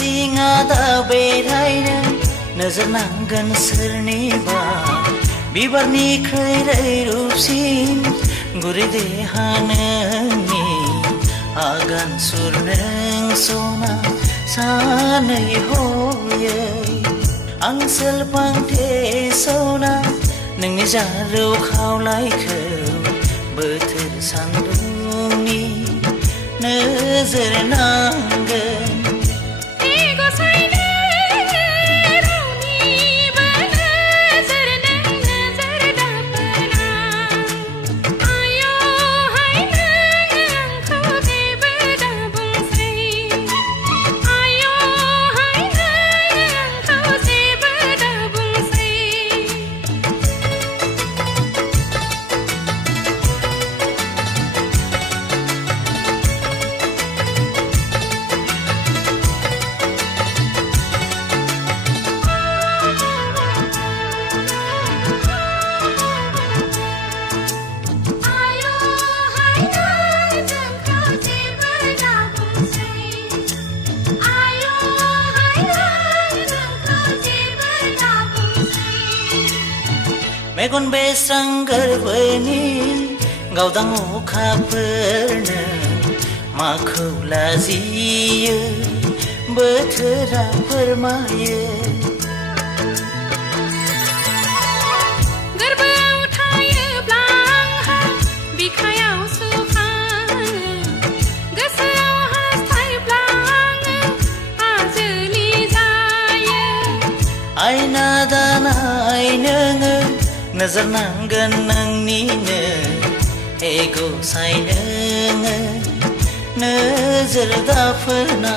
जुदि ngada बेरायनो नोजोर नांगोन सोरनिबा बिबारनिख्रुइ रैरुबसिन गुरै देहा नोंनि आगान सुर नों सना सानै हयै आं सेलफांथे सना नोंनि जारौ खावलायखौ बोथोर सान्दुंनि नोजोर नांगोन मेगन बेस्रां गोरबोनि गावदां अखाफोरनो माखौ लाजियो बोथोरा फोरमायो गोरबोआव थायोब्ला आंहा बिखायाव सुखाङो गोसोआव हास्थायब्ला आङो आजोलि जायो आयना दानाय नोङो नोजोर नांगोन नोंनिनो हे गसाइ नोङो नोजोर दाफोरना